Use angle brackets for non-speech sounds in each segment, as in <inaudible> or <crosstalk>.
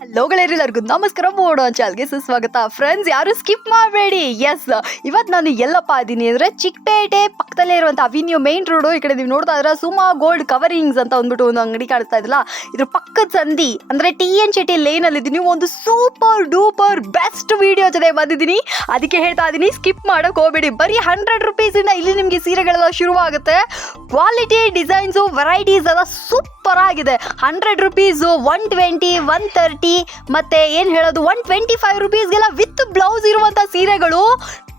Hello ಗೆಳೆಯರೆಲ್ಲರಿಗೂ ನಮಸ್ಕಾರ. ಮೋಡೋ ಚಾಲ್ಗೆ ಸುಸ್ವಾಗತ. Friends ಯಾರು ಸ್ಕಿಪ್ ಮಾಡಬೇಡಿ? ಎಸ್ ಇವತ್ತು ನಾನು ಎಲ್ಲಪ್ಪ ಇದ್ದೀನಿ ಅಂದರೆ ಚಿಕ್ಕಪೇಟೆ ಪಕ್ಕದಲ್ಲೇ ಇರುವಂಥ ಅವಿನ್ಯೂ ಮೇನ್ ರೋಡು ಈ ಕಡೆ ನೀವು ನೋಡ್ತಾ ಇದ್ರೆ ಸುಮಾ ಗೋಲ್ಡ್ ಕವರಿಂಗ್ಸ್ ಅಂತ ಅಂದ್ಬಿಟ್ಟು ಒಂದು ಅಂಗಡಿ ಕಾಣಿಸ್ತಾ ಇದ್ದಿಲ್ಲ ಇದ್ರ ಪಕ್ಕದ ಸಂಧಿ ಅಂದರೆ ಟಿ ಎನ್ ಶೆಟ್ಟಿ ಲೈನಲ್ಲಿ ಇದ್ದೀನಿ ಒಂದು ಸೂಪರ್ ಡೂಪರ್ ಬೆಸ್ಟ್ ವಿಡಿಯೋ ಜೊತೆ ಬಂದಿದ್ದೀನಿ. ಅದಕ್ಕೆ ಹೇಳ್ತಾ ಇದ್ದೀನಿ ಸ್ಕಿಪ್ ಮಾಡೋಕೆ ಹೋಗಬೇಡಿ. ಬರೀ ಹಂಡ್ರೆಡ್ ರುಪೀಸಿಂದ ಇಲ್ಲಿ ನಿಮಗೆ ಸೀರೆಗಳೆಲ್ಲ ಶುರುವಾಗುತ್ತೆ. ಕ್ವಾಲಿಟಿ ಡಿಸೈನ್ಸು ವೆರೈಟೀಸ್ ಎಲ್ಲ ಸೂಪರ್ ಆಗಿದೆ. Hundred rupees, one twenty, one thirty ಮತ್ತೆ ಏನು ಹೇಳೋದು? ಒನ್ ಟ್ವೆಂಟಿ ಫೈವ್ ರುಪೀಸ್ಗೆಲ್ಲ ವಿತ್ ಬ್ಲೌಸ್ ಇರುವಂಥ ಸೀರೆಗಳು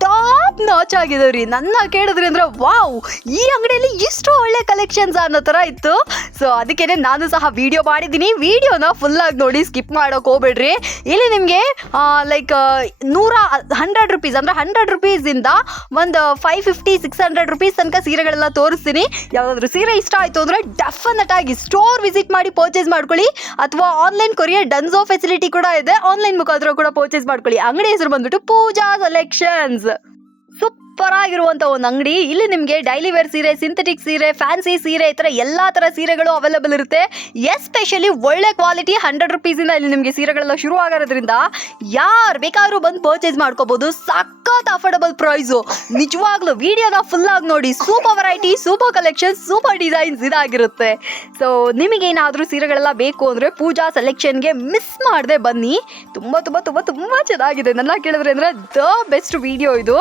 ಟಾಪ್ ನಾಚ್ ರೀ ನನ್ನ ಕೇಳಿದ್ರಿ ಅಂದ್ರೆ, ವಾವ್, ಈ ಅಂಗಡಿಯಲ್ಲಿ ಇಷ್ಟು ಒಳ್ಳೆ ಕಲೆಕ್ಷನ್ಸ್ ಅನ್ನೋ ಥರ ಇತ್ತು. ಸೊ ಅದಕ್ಕೇನೆ ನಾನು ಸಹ ವಿಡಿಯೋ ಮಾಡಿದ್ದೀನಿ. ವಿಡಿಯೋನ ಫುಲ್ಲಾಗಿ ನೋಡಿ ಸ್ಕಿಪ್ ಮಾಡೋಕೆ ಹೋಗ್ಬೇಡ್ರಿ. ಇಲ್ಲಿ ನಿಮಗೆ ಲೈಕ್ ನೂರ ಹಂಡ್ರೆಡ್ ರುಪೀಸ್ ಅಂದರೆ ಹಂಡ್ರೆಡ್ ರುಪೀಸಿಂದ ಒಂದು five fifty six hundred rupees ತನಕ ಸೀರೆಗಳೆಲ್ಲ ತೋರಿಸ್ತೀನಿ. ಯಾವುದಾದ್ರೂ ಸೀರೆ ಇಷ್ಟ ಆಯಿತು ಅಂದರೆ ಡೆಫಿನೆಟ್ ಆಗಿ ಸ್ಟೋರ್ ವಿಸಿಟ್ ಮಾಡಿ ಪರ್ಚೇಸ್ ಮಾಡ್ಕೊಳ್ಳಿ. ಅಥವಾ ಆನ್ಲೈನ್ ಕೊರಿಯರ್ ಡನ್ಸೋ ಫೆಸಿಲಿಟಿ ಕೂಡ ಇದೆ. ಆನ್ಲೈನ್ ಮುಖಾಂತರ ಕೂಡ ಪರ್ಚೇಸ್ ಮಾಡ್ಕೊಳ್ಳಿ. ಅಂಗಡಿ ಹೆಸರು ಬಂದ್ಬಿಟ್ಟು ಪೂಜಾ ಸೆಲೆಕ್ಷನ್ಸ್ そっ ಸೂಪರ್ ಆಗಿರುವಂಥ ಒಂದು ಅಂಗಡಿ. ಇಲ್ಲಿ ನಿಮಗೆ ಡೈಲಿ ವೇರ್ ಸೀರೆ ಸಿಂಥೆಟಿಕ್ ಸೀರೆ ಫ್ಯಾನ್ಸಿ ಸೀರೆ ಈ ಥರ ಎಲ್ಲ ಥರ ಸೀರೆಗಳು ಅವೈಲೇಬಲ್ ಇರುತ್ತೆ. ಎಸ್ಪೆಷಲಿ ಒಳ್ಳೆ ಕ್ವಾಲಿಟಿ ಹಂಡ್ರೆಡ್ ರುಪೀಸಿಂದ ಇಲ್ಲಿ ನಿಮಗೆ ಸೀರೆಗಳೆಲ್ಲ ಶುರು ಆಗಿರೋದ್ರಿಂದ ಯಾರು ಬೇಕಾದರೂ ಬಂದು ಪರ್ಚೇಸ್ ಮಾಡ್ಕೋಬೋದು. ಸಖತ್ ಅಫೋರ್ಡಬಲ್ ಪ್ರೈಸು ನಿಜವಾಗ್ಲೂ ವಿಡಿಯೋನ ಫುಲ್ ಆಗಿ ನೋಡಿ. Super variety super collection super designs ಇದಾಗಿರುತ್ತೆ. ಸೊ ನಿಮಗೇನಾದರೂ ಸೀರೆಗಳೆಲ್ಲ ಬೇಕು ಅಂದರೆ ಪೂಜಾ ಸೆಲೆಕ್ಷನ್ಗೆ ಮಿಸ್ ಮಾಡದೆ ಬನ್ನಿ. ತುಂಬ ತುಂಬ ತುಂಬ ತುಂಬ ಚೆನ್ನಾಗಿದೆ. ನನ್ನ ಕೇಳಿದ್ರೆ ಅಂದರೆ ದ ಬೆಸ್ಟ್ ವಿಡಿಯೋ ಇದು.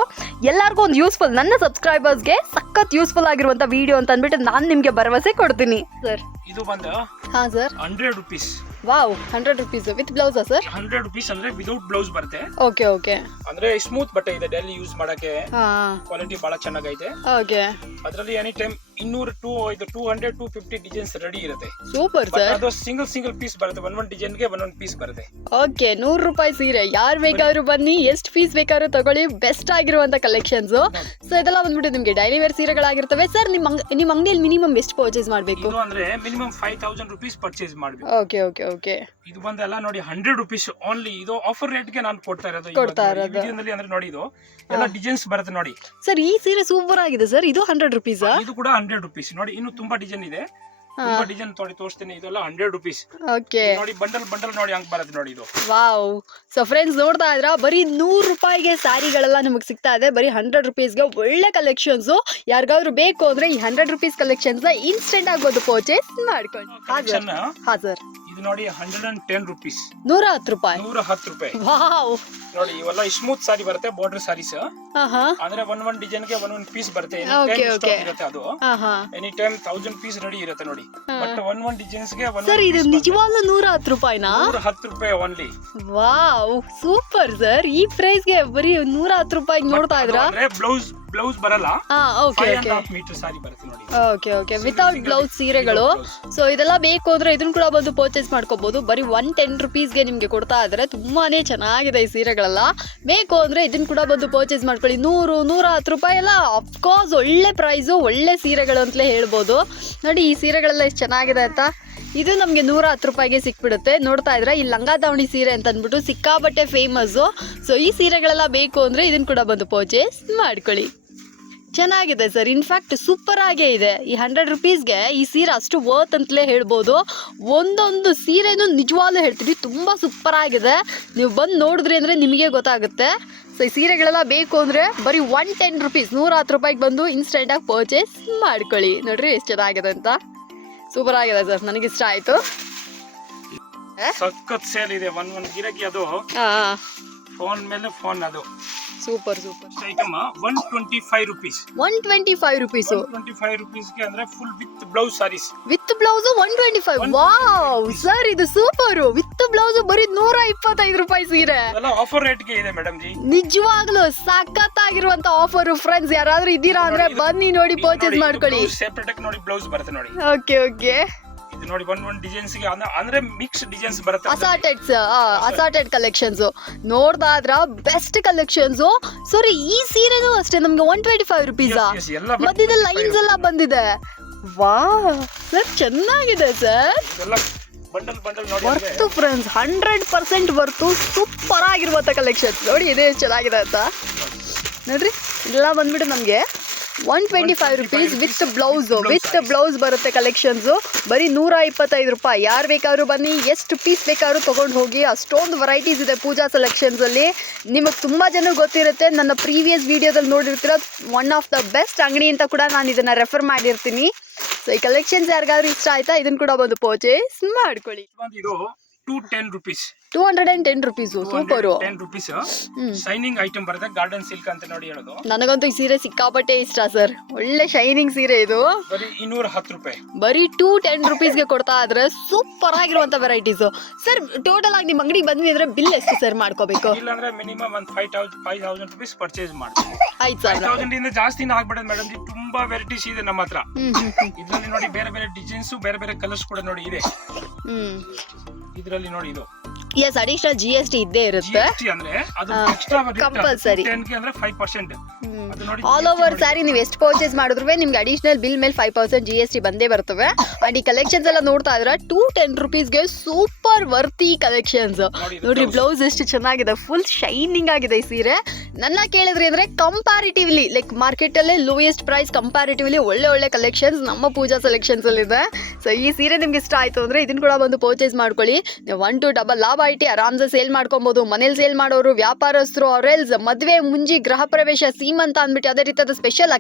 ಎಲ್ಲರಿಗೂ ಒಂದು ಯೂಸ್ಫುಲ್ ನನ್ನ ಸಬ್ಸ್ಕ್ರೈಬರ್ಸ್ಗೆ ಸಖತ್ ಯೂಸ್ಫುಲ್ ಆಗಿರುವಂತ ವಿಡಿಯೋ ಅಂತ ಅಂದ್ಬಿಟ್ಟು ನಾನು ನಿಮಗೆ ಭರವಸೆ ಕೊಡ್ತೀನಿ. ಸರ್ ಇದು ಬಂದು ಹಾ sir hundred rupees wow hundred rupees with ಬ್ಲೌಸಾ sir hundred rupees ಅಂದ್ರೆ ವಿದೌಟ್ ಬ್ಲೌಸ್ ಬರುತ್ತೆ. ಓಕೆ ಓಕೆ ಅಂದ್ರೆ ಸ್ಮೂತ್ ಬಟ್ಟೆ ಇದೆ ಡೈಲಿ ಯೂಸ್ ಮಾಡಕ್ಕೆ ಹಾ. ಕ್ವಾಲಿಟಿ ಬಹಳ ಚೆನ್ನಾಗೈತೆ. ಓಕೆ ಅದರಲ್ಲಿ ಎನಿ ಟೈಮ್ ಇನ್ನೂರು ಟೂ ಇದು two hundred two fifty designs ready ಇರುತ್ತೆ. ಸೂಪರ್ But ಸರ್ ಅದು ಸಿಂಗಲ್ ಸಿಂಗಲ್ ಪೀಸ್ ಬರುತ್ತೆ. ಒನ್ ಒನ್ ಡಿಸೈನ್ಗೆ ಒನ್ ಒನ್ ಪೀಸ್ ಬರುತ್ತೆ. ಓಕೆ ನೂರು ರೂಪಾಯಿ ಸೀರೆ. ಯಾರು ಬೇಕಾದ್ರೂ ಬನ್ನಿ. ಎಷ್ಟು ಪೀಸ್ ಬೇಕಾದ್ರೂ ತಗೊಳ್ಳಿ. ಬೆಸ್ಟ್ ಆಗಿರುವಂತ ಕಲೆಕ್ಷನ್ಸ್ ಸೊ ಇದೆಲ್ಲ ಬಂದ್ಬಿಟ್ಟು ನಿಮಗೆ ಡೈಲಿ ವೇರ್ ಸೀರೆಗಳಾಗಿರ್ತವೆ. ಸರ್ ನಿಮ್ಮ ಅಂಗ್ ನಿಮ್ಮ ಅಂಗಡಿಯಲ್ಲಿ ಮಿನಿಮಮ್ ಎಷ್ಟು ಪರ್ಚೇಸ್ ಮಾಡಬೇಕು? ಇದು ಅಂದ್ರೆ minimum five thousand rupees purchase ಮಾಡಬೇಕು. ಓಕೆ ಓಕೆ ಓಕೆ ಇದು ಬಂದೆಲ್ಲ ನೋಡಿ ಹಂಡ್ರೆಡ್ ರುಪೀಸ್ ಓನ್ಲಿ ಇದು ಆಫರ್ ರೇಟ್ಗೆ ನಾನು ಕೊಡ್ತಾ ಇರೋದು ಕೊಡ್ತಾ ಇರೋದು. ವಿಡಿಯೋದಲ್ಲಿ ಅಂದ್ರೆ ನೋಡಿ ಇದು. ಎಲ್ಲ ಡಿಸೈನ್ಸ್ ಬರುತ್ತೆ ನೋಡಿ. ಸರ್ ಈ ಸೀರೆ ಸೂಪರ್ ಆಗಿದೆ ಸರ್ ಇದು ಹಂಡ್ರೆಡ್ ರುಪೀಸ್ ಇದು ಕೂಡ ಹಂಡ್ರೆಡ್ ರುಪೀಸ್ ನೋಡಿ ಇನ್ನು ತುಂಬಾ ಡಿಸೈನ್ ಇದೆ. ತುಂಬಾ ಡಿಸೈನ್ ನೋಡಿ ತೋರಿಸ್ತೀನಿ. ಇದೆಲ್ಲ ಹಂಡ್ರೆಡ್ ರುಪೀಸ್ ಓಕೆ ನೋಡಿ ಬಂಡಲ್ ಬಂಡಲ್ ನೋಡಿ ಹಂಗ್ ಬರುತ್ತೆ ನೋಡಿ ಇದು. ವಾವ್ ಸೊ ಫ್ರೆಂಡ್ಸ್ ನೋಡ್ತಾ ಇದ್ರ? ಬರೀ ನೂರು ರೂಪಾಯಿಗೆ ಸಾರಿಗಳೆಲ್ಲ ನಿಮಗೆ ಸಿಗ್ತಾ ಇದೆ. ಬರೀ ಹಂಡ್ರೆಡ್ ರುಪೀಸ್ಗೆ ಒಳ್ಳೆ ಕಲೆಕ್ಷನ್ಸ್ ಯಾರಿಗಾದ್ರೂ ಬೇಕು ಅಂದ್ರೆ ಈ ಹಂಡ್ರೆಡ್ ರುಪೀಸ್ ಕಲೆಕ್ಷನ್ಸ್ನ ಇನ್ಸ್ಟೆಂಟ್ ಆಗೋದು ಪರ್ಚೇಸ್ ಮಾಡ್ಕೊಂಡು ಹಾ ಸರ್ ಇದು ನೋಡಿ ಹಂಡ್ರೆಡ್ ಅಂಡ್ ಟೆನ್ ರುಪೀಸ್ ನೂರ ಹತ್ತು ರೂಪಾಯಿ? ನೂರ ಹತ್ತು ರೂಪಾಯಿ. ವಾವ್. ನೋಡಿ ಇವೆಲ್ಲ ಸ್ಮೂತ್ ಸಾರಿ ಬರುತ್ತೆ ಬಾರ್ಡರ್ ಸಾರೀಸ್ ಹಾ ಹಾ ಅಂದ್ರೆ ಒನ್ ಒನ್ ಡಿಸೈನ್ಗೆ ಒನ್ ಒನ್ ಪೀಸ್ ಬರುತ್ತೆ. Okay, okay. ಇರುತ್ತೆ ಅದು. Any time thousand piece ready ಇರುತ್ತೆ ನೋಡಿ. ಬಟ್ ಒನ್ ಒನ್ ಡಿಸೈನ್ಸ್ಗೆ ಒನ್ ಸರ್ ಇದು ನಿಜವಾಗ್ಲೂ ನೂರ ಹತ್ತು ರೂಪಾಯಿನಾ? ನೂರ ಹತ್ತು ರೂಪಾಯಿ ಓನ್ಲಿ ವಾವ್ ಸೂಪರ್ ಸರ್ ಈ ಪ್ರೈಸ್ಗೆ ಬರೀ ನೂರ ಹತ್ತು ರೂಪಾಯಿ ನೋಡ್ತಾ ಇದ್ರಾ? ಅಂದ್ರೆ ಬ್ಲೌಸ್ ಬ್ಲೌಸ್ ಬರಲ್ಲ. ಹಾ ಓಕೆ ಓಕೆ ಮೀಟರ್ ಸಾರಿ ಬರುತ್ತೆ ನೋಡಿ. ಓಕೆ ಓಕೆ ವಿತೌಟ್ ಬ್ಲೌಸ್ ಸೀರೆಗಳು. ಸೊ ಇದೆಲ್ಲ ಬೇಕು ಅಂದ್ರೆ ಇದನ್ನ ಕೂಡ ಬಂದು ಪರ್ಚೇಸ್ ಮಾಡ್ಕೋಬಹುದು ಬರೀ ಒನ್ ಟೆನ್ ರುಪೀಸ್ಗೆ ನಿಮಗೆ ಕೊಡ್ತಾ ಇದ್ದಾರೆ ತುಂಬಾನೇ ಚೆನ್ನಾಗಿದೆ ಈ ಸೀರೆಗಳೆಲ್ಲ. ಬೇಕು ಅಂದ್ರೆ ಇದನ್ನ ಕೂಡ ಬಂದು ಪರ್ಚೇಸ್ ಮಾಡ್ಕೊಳ್ಳಿ. ನೂರು ನೂರ ಹತ್ತು ರೂಪಾಯಿ ಎಲ್ಲ ಅಫ್ಕೋರ್ಸ್ ಒಳ್ಳೆ ಪ್ರೈಸು ಒಳ್ಳೆ ಸೀರೆಗಳು ಅಂತಲೇ ಹೇಳ್ಬೋದು. ನೋಡಿ ಈ ಸೀರೆಗಳೆಲ್ಲ ಎಷ್ಟು ಚೆನ್ನಾಗಿದೆ ಅಂತ. ಇದು ನಮಗೆ ನೂರ ಹತ್ತು ರೂಪಾಯಿಗೆ ಸಿಕ್ಬಿಡುತ್ತೆ. ನೋಡ್ತಾ ಇದ್ರೆ ಈ ಲಂಗ ದಾವಣಿ ಸೀರೆ ಅಂತ ಅಂದ್ಬಿಟ್ಟು ಸಿಕ್ಕಾಬಟ್ಟೆ ಫೇಮಸ್ಸು ಸೊ ಈ ಸೀರೆಗಳೆಲ್ಲ ಬೇಕು ಅಂದರೆ ಇದನ್ನು ಕೂಡ ಬಂದು ಪರ್ಚೇಸ್ ಮಾಡ್ಕೊಳ್ಳಿ. ಚೆನ್ನಾಗಿದೆ ಸರ್. ಇನ್ಫ್ಯಾಕ್ಟ್ ಸೂಪರ್ ಆಗೇ ಇದೆ. ಈ ಹಂಡ್ರೆಡ್ ರುಪೀಸ್ಗೆ ಈ ಸೀರೆ ಅಷ್ಟು ವರ್ತ್ ಅಂತಲೇ ಹೇಳ್ಬೋದು. ಒಂದೊಂದು ಸೀರೆನೂ ನಿಜವಾಗ್ಲೂ ಹೇಳ್ತೀವಿ ತುಂಬ ಸೂಪರ್ ಆಗಿದೆ. ನೀವು ಬಂದು ನೋಡಿದ್ರಿ ಅಂದರೆ ನಿಮಗೆ ಗೊತ್ತಾಗುತ್ತೆ. ಸೊ ಈ ಸೀರೆಗಳೆಲ್ಲ ಬೇಕು ಅಂದರೆ ಬರೀ ಒನ್ ಟೆನ್ ರುಪೀಸ್ ನೂರ ಹತ್ತು ರೂಪಾಯಿಗೆ ಬಂದು ಇನ್ಸ್ಟೆಂಟಾಗಿ ಪರ್ಚೇಸ್ ಮಾಡ್ಕೊಳ್ಳಿ. ನೋಡ್ರಿ ಎಷ್ಟು ಚೆನ್ನಾಗಿದೆ ಅಂತ. ಸೂಪರ್ ಆಗಿದೆ ಸರ್ ನನಗೆ ಇಷ್ಟ ಆಯಿತು. ಸಖತ್ ಸೇಲ್ ಇದೆ. ಒಂದು ಗಿರಕಿ ಅದು. ಫೋನ್ ಮೇಲೆ ಫೋನ್ ಅದು. Super super. Item one twenty five rupees one twenty five rupees twenty five ರುಪೀಸ್ಗೆ ಅಂದ್ರೆ full with blouse sarees with blouse one twenty five wow sir ಇದು ಸೂಪರ್ ವಿತ್ ಬ್ಲೌಸ್ ಬರೀ ನೂರ ಇಪ್ಪತ್ತೈದು ರೂಪಾಯಿ ಸೀರೆ. ಆಫರ್ ಆಫರ್ ರೇಟ್ಗೆ ಇದೆ ಮೇಡಮ್ ಜಿ. ನಿಜವಾಗ್ಲೂ ಸಖತ್ತಾಗಿರುವಂತ offer friends ಯಾರಾದ್ರೂ ಇದ್ದೀರಾ ಅಂದ್ರೆ ಬನ್ನಿ ನೋಡಿ ಪರ್ಚೇಸ್ ಮಾಡ್ಕೊಳ್ಳಿ. ಸೆಪರೇಟ್ ನೋಡಿ ಬ್ಲೌಸ್ ಬರುತ್ತೆ ನೋಡಿ. ಓಕೆ ಓಕೆ ಇದು ನೋಡಿ ಒನ್ ಒನ್ ಡಿಸೈನ್ಸ್ಗೆ ಅಂದ್ರೆ- ಮಿಕ್ಸ್ ಡಿಸೈನ್ಸ್ ಬರುತ್ತೆ ಅಸಾರ್ಟೆಡ್ ಅಸಾರ್ಟೆಡ್ ಕಲೆಕ್ಷನ್ಸ್ ನೋಡ್ದಾದ್ರ ಬೆಸ್ಟ್ ಕಲೆಕ್ಷನ್ಸ್ ಸಾರಿ ಈ ಸೀರೆನೂ ಅಷ್ಟೇ ನಮ್ಗೆ ಒನ್ ಟ್ವೆಂಟಿ ಫೈವ್ ರುಪೀಸ್ ಮಧ್ಯದಲ್ಲಿ ಲೈನ್ಸ್ ಎಲ್ಲ ಬಂದಿದೆ. ವಾ ಸರ್ ಚೆನ್ನಾಗಿದೆ sir worth friends hundred percent worth super ಆಗಿರುವಂಥ ಕಲೆಕ್ಷನ್ ನೋಡಿ ಇದೇ ಚೆನ್ನಾಗಿದೆ ಅಂತ. ನೋಡ್ರಿ ಇಲ್ಲ ಬಂದ್ಬಿಟ್ಟು ನಮಗೆ one twenty five rupees with blouse with blouse ಬರುತ್ತೆ ಕಲೆಕ್ಷನ್ಸು ಬರೀ ನೂರ ಇಪ್ಪತ್ತೈದು ರೂಪಾಯಿ. ಯಾರು ಬೇಕಾದ್ರೂ ಬನ್ನಿ. ಎಷ್ಟು ಪೀಸ್ ಬೇಕಾದ್ರೂ ತೊಗೊಂಡು ಹೋಗಿ. ಅಷ್ಟೊಂದು ವೆರೈಟೀಸ್ ಇದೆ ಪೂಜಾ ಸೆಲೆಕ್ಷನ್ಸಲ್ಲಿ ನಿಮಗೆ ತುಂಬ ಜನ ಗೊತ್ತಿರುತ್ತೆ. ನನ್ನ ಪ್ರೀವಿಯಸ್ ವೀಡಿಯೋದಲ್ಲಿ ನೋಡಿರ್ತೀರ ಒನ್ ಆಫ್ ದ ಬೆಸ್ಟ್ ಅಂಗಡಿ ಅಂತ ಕೂಡ ನಾನು ಇದನ್ನು ರೆಫರ್ ಮಾಡಿರ್ತೀನಿ. ಸೊ ಈ ಕಲೆಕ್ಷನ್ಸ್ ಯಾರಿಗಾದ್ರೂ ಇಷ್ಟ ಆಯ್ತಾ ಇದನ್ನು ಕೂಡ ಬಂದು ಪರ್ಚೇಸ್ ಮಾಡ್ಕೊಳ್ಳಿ. ಇದು two ten rupees. Two hundred and ten rupees super. Ten rupees. Shining item ಬರುತ್ತೆ ಗಾರ್ಡನ್ ಸಿಲ್ಕ್ ಅಂತ ನೋಡಿ ಹೇಳೋದು. ನನಗಂತೂ ಈ ಸೀರೆ ಸಿಕ್ಕಾಪಟ್ಟೆ ಇಷ್ಟ ಸರ್. ಒಳ್ಳೆ ಶೈನಿಂಗ್ ಸೀರೆ ಇದು. ಬರೀ ಇನ್ನೂರ ಹತ್ತು ರೂಪಾಯಿ. ಬರೀ ಟೂ ಟೆನ್ ರುಪೀಸ್ಗೆ ಕೊಡ್ತಾ ಇದ್ರೆ ಸೂಪರ್ ಆಗಿರುವಂತ ವೆರೈಟೀಸು ಸರ್ ಟೋಟಲ್ ಆಗಿ ನಿಮ್ಮ ಅಂಗಡಿಗೆ ಬಂದ್ವಿ ಅಂದ್ರೆ ಬಿಲ್ ಎಷ್ಟು ಸರ್ ಮಾಡ್ಕೋಬೇಕು? ಇಲ್ಲಾಂದ್ರೆ ಮಿನಿಮಮ್ ಒಂದು five thousand five thousand rupees purchase ಮಾಡ್ತೀವಿ. ಆಯ್ತು ಫೈವ್ ಸರ್ ತೌಸಂಡ್ ಇಂದ ಜಾಸ್ತಿನ ಆಗ್ಬಿಡೋದು ಮೇಡಮ್ ತುಂಬಾ ವೆರೈಟೀಸ್ ಇದೆ ನಮ್ಮ ಹತ್ರ. ಇದ್ರಲ್ಲಿ ನೋಡಿ ಬೇರೆ ಬೇರೆ ಡಿಸೈನ್ಸ್ ಬೇರೆ ಬೇರೆ ಕಲರ್ಸ್ ಕೂಡ ನೋಡಿ ಇದೆ. ಹ್ಮ್. ಇದ್ರಲ್ಲಿ ನೋಡಿ ಇದು. Yes additional G S T ಇದ್ದೇ ಇರುತ್ತೆ. ಕಂಪಲ್ಸರಿ ಅಂದ್ರೆ ಅದು ಹಾ, ಎಕ್ಸ್ಟ್ರಾ compulsory. ಗೆ ಅಂದ್ರೆ ಫೈವ್ ಪರ್ಸೆಂಟ್ ಅದು ನೋಡಿ ಆಲ್ ಓವರ್ ಸ್ಯಾರಿ ನೀವು ಎಷ್ಟು ಪರ್ಚೇಸ್ ಮಾಡಿದ್ರು ನಿಮ್ಗೆ ಅಡಿಷನಲ್ ಬಿಲ್ ಮೇಲೆ five percent G S T ಬಂದೇ ಬರ್ತವೆ. ಅಂಡ್ ಈ ಕಲೆಕ್ಷನ್ಸ್ ಎಲ್ಲ ನೋಡ್ತಾ ಇದ್ರೆ ಟೂ ಟೆನ್ ರುಪೀಸ್ಗೆ ಸೂಪರ್ ವರ್ತಿ ಕಲೆಕ್ಷನ್ಸ್ ನೋಡಿ ಇದು ನೋಡ್ರಿ ಬ್ಲೌಸ್ ಎಷ್ಟು ಚೆನ್ನಾಗಿದೆ. ಫುಲ್ ಶೈನಿಂಗ್ ಆಗಿದೆ ಈ ಸೀರೆ. ನನ್ನ ಕೇಳಿದ್ರೆ ಅಂದ್ರೆ ಕಂಪ್ಯಾರಿಟಿವ್ಲಿ ಲೈಕ್ ಮಾರ್ಕೆಟ್ ಅಲ್ಲೇ ಲೋಯೆಸ್ಟ್ ಪ್ರೈಸ್ ಕಂಪ್ಯಾರಿಟಿವ್ಲಿ ಒಳ್ಳೆ ಒಳ್ಳೆ ಕಲೆಕ್ಷನ್ಸ್ ನಮ್ಮ ಪೂಜಾ ಸೆಲೆಕ್ಷನ್ಸ್ ಅಲ್ಲಿ ಇದೆ ಸೊ ಈ ಸೀರೆ ನಿಮ್ಗೆ ಇಷ್ಟ ಆಯ್ತು ಅಂದ್ರೆ ಇದನ್ನ ಕೂಡ ಬಂದು ಪರ್ಚೇಸ್ ಮಾಡ್ಕೊಳ್ಳಿ. ಒನ್ ಟು ಡಬಲ್ ಲಾಭ ಐಟಿ ಆರಾಮ್ಸೆ ಸೇಲ್ ಮಾಡ್ಕೊಬಹುದು ಮನೇಲಿ ಸೇಲ್ ಮಾಡೋರು ವ್ಯಾಪಾರಸ್ಥರು ಅವರೆಲ್ಸ್ ಮದುವೆ ಮುಂಜಿ ಗೃಹ ಪ್ರವೇಶ ಸೀಮಂತ ಅಂದ್ಬಿಟ್ಟು ಅದೇ ರೀತಿಯಾದ ಸ್ಪೆಷಲ್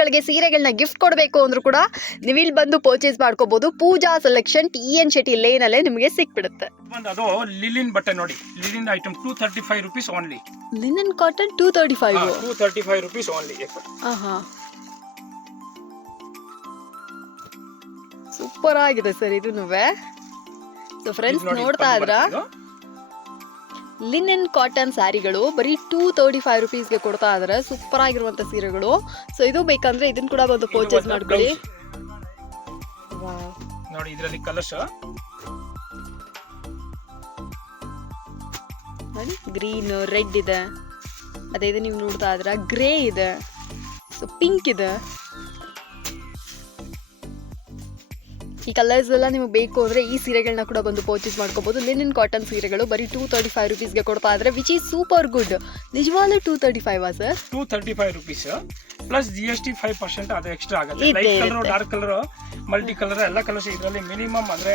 ಗಳಿಗೆ ಸೀರೆಗಳನ್ನ ಗಿಫ್ಟ್ ಕೊಡಬೇಕು ಅಂದ್ರೂ ಕೂಡ ನೀವು ಇಲ್ಲಿ ಬಂದು ಪರ್ಚೇಸ್ ಮಾಡ್ಕೋಬಹುದು Pooja selection T N Shetty lane ಅಲ್ಲೇ ನಿಮಗೆ ಸಿಕ್ಬಿಡುತ್ತೆ. ಅದು ಲಿಲಿನ್ ಬಟ್ಟೆ ನೋಡಿ. Linen item two thirty five rupees only linen cotton two thirty five two thirty five rupees only ಆಹಾ. ಸೂಪರ್ ಆಗಿದೆ ಸರ್ ಇದು ಸೊ ಫ್ರೆಂಡ್ಸ್ ನೋಡ್ತಾ ಇದ್ರ? ಲಿನೆನ್ ಕಾಟನ್ ಸ್ಯಾರಿಗಳು ಬರೀ ಟೂ ತರ್ಟಿ ಫೈವ್ ರುಪೀಸ್ಗೆ ಕೊಡ್ತಾ ಇದಾರೆ. ಸೂಪರ್ ಆಗಿರುವಂತ ಸೀರೆಗಳು. ಸೊ ಇದು ಬೇಕಂದ್ರೆ ಇದನ್ನ ಕೂಡ ಬಂದು ಪರ್ಚೇಸ್ ಮಾಡ್ಕೊಳ್ಳಿ. ನೋಡಿ ಇದರಲ್ಲಿ ಕಲರ್ಸ್ ನೋಡಿ ಗ್ರೀನ್ ರೆಡ್ ಇದೆ. ಅದೇ ಇದು ನೀವು ನೋಡ್ತಾ ಇದ್ರ ಗ್ರೇ ಇದೆ. ಸೊ ಪಿಂಕ್ ಇದೆ. ಈ ಕಲರ್ಸ್ ಎಲ್ಲ ನಿಮಗೆ ಬೇಕು ಅಂದರೆ ಈ ಸೀರೆಗಳನ್ನ ಕೂಡ ಬಂದು ಪರ್ಚೇಸ್ ಮಾಡ್ಕೋಬಹುದು ಲಿನಿನ್ ಕಾಟನ್ ಸೀರೆಗಳು ಬರೀ ಟೂ ತರ್ಟಿ ಫೈವ್ ರುಪೀಸ್ಗೆ ಕೊಡ್ತಾ ಇದ್ರೆ ವಿಚ್ ಈಸ್ ಸೂಪರ್ ಗುಡ್ ನಿಜವಾಗ್ಲೂ two thirty five sir two thirty five rupees plus G S T five percent ಅದು ಎಕ್ಸ್ಟ್ರಾ ಆಗುತ್ತೆ. Light colour dark colour multi colour ಎಲ್ಲ ಕಲರ್ಸ್ ಇದರಲ್ಲಿ ಮಿನಿಮಮ್ ಅಂದ್ರೆ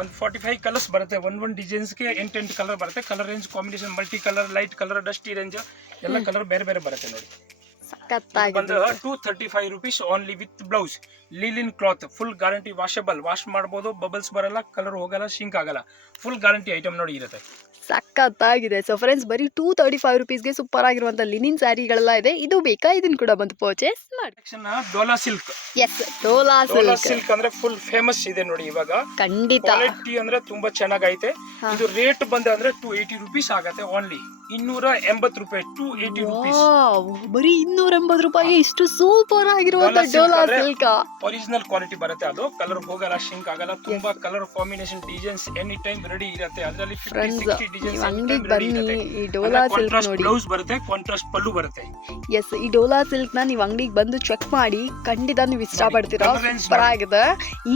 ಒಂದು ಫಾರ್ಟಿ ಫೈವ್ ಕಲರ್ಸ್ ಬರುತ್ತೆ ಒನ್ ಒನ್ ಡಿಸೈನ್ಸ್ಗೆ ಎಂಟೆಂಟ್ ಕಲರ್ ಬರುತ್ತೆ. Colour range combination multi colour light colour dusty range ಎಲ್ಲ ಕಲರ್ ಬೇರೆ ಬೇರೆ ಬರುತ್ತೆ ನೋಡಿ. ಸಖತ್ತಾಗಿದೆ. Two thirty five rupees only with blouse linen cloth full guarantee washable wash ಮಾಡ್ಬೋದು ಬಬಲ್ಸ್ ಬರಲ್ಲ ಕಲರ್ ಹೋಗಲ್ಲ ಶಿಂಕ್ ಆಗಲ್ಲ. ಫುಲ್ ಗ್ಯಾರಂಟಿ ಐಟಮ್ ನೋಡಿ ಇರುತ್ತೆ. ಸಖತ್ತಾಗಿದೆ. ಸೊ ಫ್ರೆಂಡ್ಸ್ ಬರೀ ಟೂ ತರ್ಟಿ ಫೈವ್ ರುಪೀಸ್ಗೆ ಸೂಪರ್ ಆಗಿರುವಂಥ ಲಿನಿನ್ ಸ್ಯಾರಿಗಳೆಲ್ಲ ಇದೆ. ಇದು ಬೇಕಾ? ಇದನ್ನ ಕೂಡ ಬಂದು ಪರ್ಚೇಸ್ ಮಾಡಿ. Dola silk yes Dola silk silk ಅಂದ್ರೆ ಫುಲ್ ಫೇಮಸ್ ಇದೆ ನೋಡಿ ಇವಾಗ. ಖಂಡಿತ. ಕ್ವಾಲಿಟಿ ಅಂದ್ರೆ ತುಂಬಾ ಚೆನ್ನಾಗೈತೆ. ಇದು ರೇಟ್ ಬಂದ ಅಂದ್ರೆ ಟೂ ಏಯ್ಟಿ ರುಪೀಸ್ ಆಗತ್ತೆ ಓನ್ಲಿ ಇನ್ನೂರ ಎಂಬತ್ ರೂಪಾಯಿ ಟು ಏಟಿ ರುಪೀಸ್ ಬರೀ ಇನ್ನೂರ ಎಂಬತ್ತು ರೂಪಾಯಿಗೆ ಇಷ್ಟು ಸೂಪರ್ ಆಗಿರುವಂತ ಡೋಲಾ ಸಿಲ್ಕ್ ಒರಿಜಿನಲ್ ಕ್ವಾಲಿಟಿ ಬರುತ್ತೆ ಅದು. ಕಲರ್ ಹೋಗಲ್ಲ ಶಿಂಕ್ ಆಗಲ್ಲ. ತುಂಬಾ colour combination designs any time ready ಇರುತ್ತೆ. ಅದರಲ್ಲಿ ಅಂಗಡಿಗೆ ಬನ್ನಿ ಈ ಡೋಲಾ ಸಿಲ್ಕ್ ನೋಡಿ. ಬ್ಲೌಸ್ ಬರುತ್ತೆ ಕಾಂಟ್ರಾಸ್ಟ್ ಪಲ್ಲು ಬರುತ್ತೆ. ಎಸ್ ಈ ಡೋಲಾ ಸಿಲ್ಕ್ನ ನೀವು ಅಂಗಡಿಗೆ ಬಂದು ಚೆಕ್ ಮಾಡಿ ಖಂಡಿತ ನೀವು ಇಷ್ಟ ಪಡ್ತೀರಾ ಸೂಪರ್. ಆಗಿದೆ.